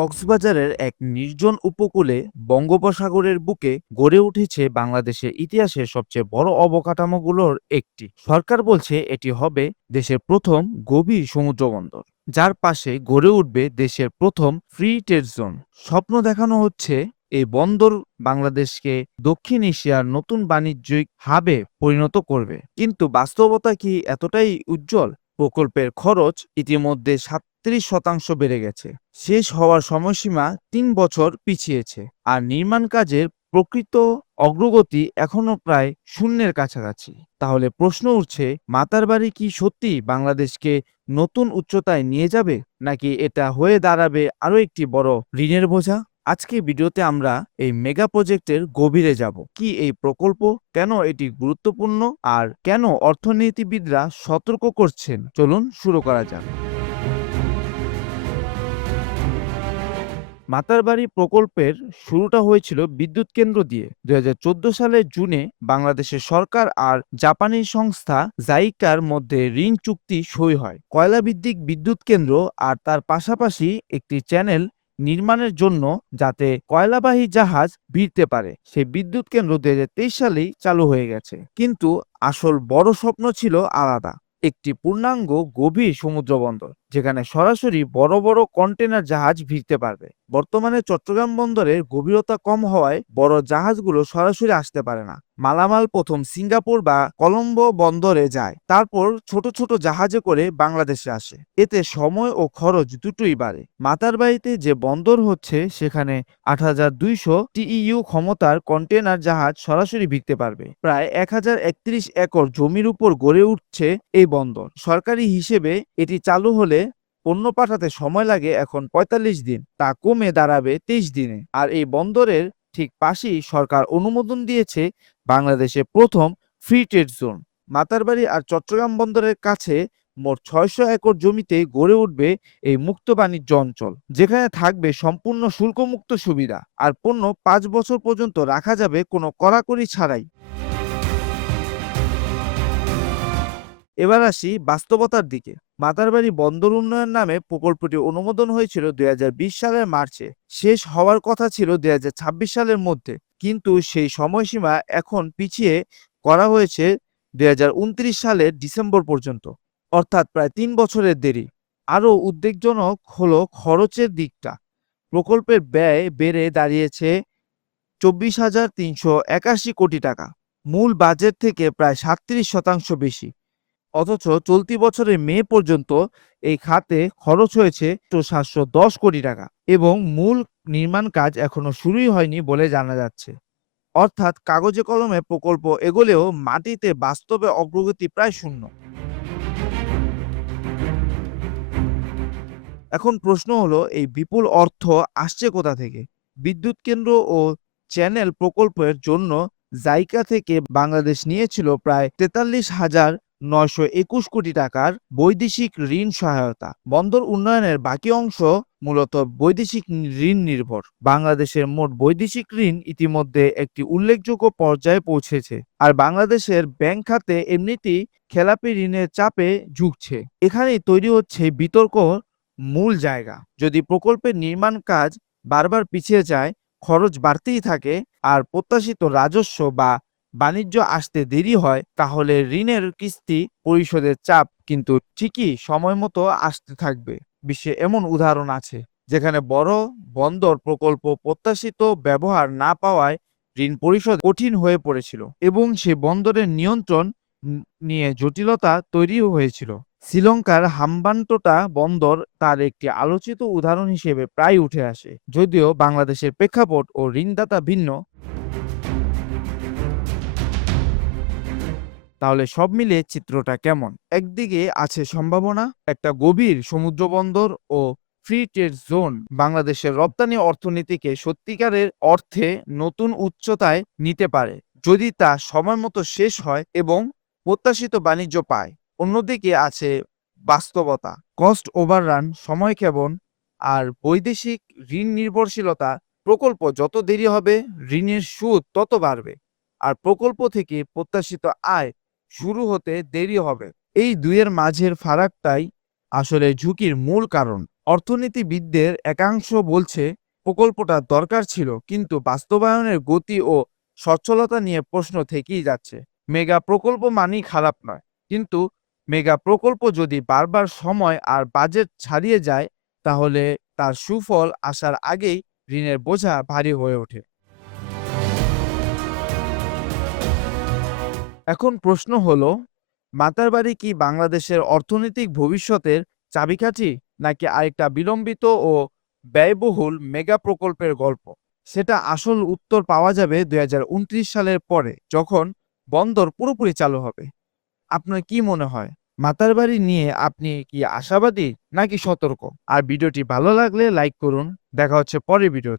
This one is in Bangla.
কক্সবাজারের এক নির্জন উপকূলে বঙ্গোপসাগরের বুকে গড়ে উঠেছে বাংলাদেশের ইতিহাসের সবচেয়ে বড় অবকাঠামোগুলোর একটি। সরকার বলছে এটি হবে দেশের প্রথম গভীর সমুদ্র বন্দর, যার পাশে গড়ে উঠবে দেশের প্রথম ফ্রি ট্রেড জোন। স্বপ্ন দেখানো হচ্ছে এই বন্দর বাংলাদেশকে দক্ষিণ এশিয়ার নতুন বাণিজ্যিক হাবে পরিণত করবে। কিন্তু বাস্তবতা কি এতটাই উজ্জ্বল? প্রকল্পের খরচ ইতিমধ্যে ৩৭% বেড়ে গেছে, শেষ হওয়ার সময়সীমা ৩ বছর পিছিয়েছে, আর নির্মাণ কাজের প্রকৃত অগ্রগতি এখনো প্রায় শূন্যের কাছাকাছি। তাহলে প্রশ্ন উঠছে, মাতারবাড়ি কি সত্যি বাংলাদেশকে নতুন উচ্চতায় নিয়ে যাবে, নাকি এটা হয়ে দাঁড়াবে আরো একটি বড় ঋণের বোঝা? আজকে ভিডিওতে আমরা এই মেগা প্রজেক্টের গভীরে যাব। কি এই প্রকল্প, কেন এটি গুরুত্বপূর্ণ, আর কেন অর্থনীতিবিদরা সতর্ক করছেন। চলুন শুরু করা যাক। মাতারবাড়ি প্রকল্পের শুরুটা হয়েছিল বিদ্যুৎ কেন্দ্র দিয়ে। ২০১৪ সালের জুনে বাংলাদেশের সরকার আর জাপানি সংস্থা জাইকার মধ্যে ঋণ চুক্তি সই হয় কয়লা ভিত্তিক বিদ্যুৎ কেন্দ্র আর তার পাশাপাশি একটি চ্যানেল নির্মাণের জন্য, যাতে কয়লাবাহী জাহাজ ভিড়তে পারে। সেই বিদ্যুৎ কেন্দ্র ২০২৩ সালেই চালু হয়ে গেছে, কিন্তু আসল বড় স্বপ্ন ছিল আলাদা। একটি পূর্ণাঙ্গ গভীর সমুদ্র বন্দর, যেখানে সরাসরি বড় বড় কন্টেনার জাহাজ ভিড়তে পারবে। বর্তমানে চট্টগ্রাম বন্দরের গভীরতা কম হওয়ায় বড় জাহাজগুলো সরাসরি আসতে পারে না। মালামাল প্রথম সিঙ্গাপুর বা কলম্বো বন্দরে যায়, তারপর ছোট ছোট জাহাজে করে বাংলাদেশে আসে। এতে সময় ও খরচ দুটোই বাড়ে। মাতারবাড়িতে যে বন্দর হচ্ছে, সেখানে ৮,২০০ টিইউ ক্ষমতার কন্টেনার জাহাজ সরাসরি ভিড়তে পারবে। প্রায় ১,০৩১ একর জমির উপর গড়ে উঠছে এই বন্দর। সরকারি হিসেবে এটি চালু হলে পণ্য পাঠাতে সময় লাগে এখন ৪৫ দিন, তা কমে দাঁড়াবে ২৩ দিনে। আর এই বন্দরের ঠিক পাশেই সরকার অনুমোদন দিয়েছে বাংলাদেশে প্রথম ফ্রি ট্রেড জোন। মাতারবাড়ি আর চট্টগ্রাম বন্দরের কাছে মোট ৬০০ একর জমিতে গড়ে উঠবে এই মুক্ত বাণিজ্য অঞ্চল, যেখানে থাকবে সম্পূর্ণ শুল্কমুক্ত সুবিধা, আর পণ্য ৫ বছর পর্যন্ত রাখা যাবে কোনো কড়াকড়ি ছাড়াই। এবার আসি বাস্তবতার দিকে। মাতারবাড়ি বন্দর উন্নয়ন নামে প্রকল্পটি অনুমোদন হয়েছিল ২০২০ সালের মার্চে, শেষ হওয়ার কথা ছিল ২০২৬ সালের মধ্যে, কিন্তু সেই সময়সীমা এখন পিছিয়ে করা হয়েছে ২০২৯ সালের ডিসেম্বর পর্যন্ত, অর্থাৎ প্রায় ৩ বছরের দেরি। আরও উদ্বেগজনক হলো খরচের দিকটা। প্রকল্পের ব্যয় বেড়ে দাঁড়িয়েছে ২৪,৩৮১ কোটি টাকা, মূল বাজেট থেকে প্রায় ৩৭% বেশি। অথচ চলতি বছরের মে পর্যন্ত এই খাতে খরচ হয়েছে ৭১০ কোটি টাকা, এবং মূল নির্মাণ কাজ এখনো শুরুই হয়নি বলে জানা যাচ্ছে। অর্থাৎ কাগজে কলমে প্রকল্প এগোলেও মাটিতে বাস্তবে অগ্রগতি প্রায় শূন্য। এখন প্রশ্ন হলো, এই বিপুল অর্থ আসছে কোথা থেকে? বিদ্যুৎ কেন্দ্র ও চ্যানেল প্রকল্পের জন্য জাইকা থেকে বাংলাদেশ নিয়েছিল প্রায় ৪৩,৯২১ কোটি টাকার বৈদেশিক ঋণ সহায়তা। বন্দর উন্নয়নের বাকি অংশ মূলত বৈদেশিক ঋণ নির্ভর। বাংলাদেশের মোট বৈদেশিক ঋণ ইতিমধ্যে একটি উল্লেখযোগ্য পর্যায়ে পৌঁছেছে, আর বাংলাদেশের ব্যাংক খাতে এমনিতেই খেলাপি ঋণের চাপে ঝুঁকছে। এখানেই তৈরি হচ্ছে বিতর্ক মূল জায়গা। যদি প্রকল্পের নির্মাণ কাজ বারবার পিছিয়ে যায়, খরচ বাড়তেই থাকে, আর প্রত্যাশিত রাজস্ব বা বাণিজ্য আসতে দেরি হয়, তাহলে ঋণের কিস্তি পরিশোধের চাপ কিন্তু ঠিকই সময় মতো আসতে থাকবে। বিশ্বে এমন উদাহরণ আছে যেখানে বড় বন্দর প্রকল্প প্রত্যাশিত ব্যবহার না পাওয়ায় ঋণ পরিশোধ কঠিন হয়ে পড়েছিল, এবং সে বন্দরের নিয়ন্ত্রণ নিয়ে জটিলতা তৈরিও হয়েছিল। শ্রীলঙ্কার হাম্বানটোটা বন্দর তার একটি আলোচিত উদাহরণ হিসেবে প্রায় উঠে আসে, যদিও বাংলাদেশের প্রেক্ষাপট ও ঋণদাতা ভিন্ন। তাহলে সব মিলিয়ে চিত্রটা কেমন? একদিকে আছে সম্ভাবনা, একটা গভীর সমুদ্র বন্দর ও ফ্রি ট্রেড জোন বাংলাদেশের রপ্তানি অর্থনীতিকে সত্যিকারের অর্থে নতুন উচ্চতায় নিতে পারে, যদি তা সময় মতো শেষ হয় এবং প্রত্যাশিত বাণিজ্য পায়। অন্যদিকে আছে বাস্তবতা, কস্ট ওভাররান, সময়ক্ষেপণ আর বৈদেশিক ঋণ নির্ভরশীলতা। প্রকল্প যত দেরি হবে, ঋণের সুদ তত বাড়বে, আর প্রকল্প থেকে প্রত্যাশিত আয় শুরু হতে দেরি হবে। এই দুইয়ের মাঝের ফারাকটাই আসলে ঝুঁকির মূল কারণ। অর্থনীতিবিদদের একাংশ বলছে প্রকল্পটা দরকার ছিল, কিন্তু বাস্তবায়নের গতি ও সচ্ছলতা নিয়ে প্রশ্ন থেকেই যাচ্ছে। মেগা প্রকল্প মানেই খারাপ নয়, কিন্তু মেগা প্রকল্প যদি বারবার সময় আর বাজেট ছাড়িয়ে যায়, তাহলে তার সুফল আসার আগেই ঋণের বোঝা ভারী হয়ে ওঠে। এখন প্রশ্ন হলো, মাতারবাড়ি কি বাংলাদেশের অর্থনৈতিক ভবিষ্যতের চাবিকাঠি, নাকি আরেকটা বিলম্বিত ও ব্যয়বহুল মেগা প্রকল্পের গল্প? সেটা আসল উত্তর পাওয়া যাবে ২০২৯ সালের পরে, যখন বন্দর পুরোপুরি চালু হবে। আপনার কি মনে হয়, মাতারবাড়ি নিয়ে আপনি কি আশাবাদী নাকি সতর্ক? আর ভিডিওটি ভালো লাগলে লাইক করুন। দেখা হচ্ছে পরের ভিডিও।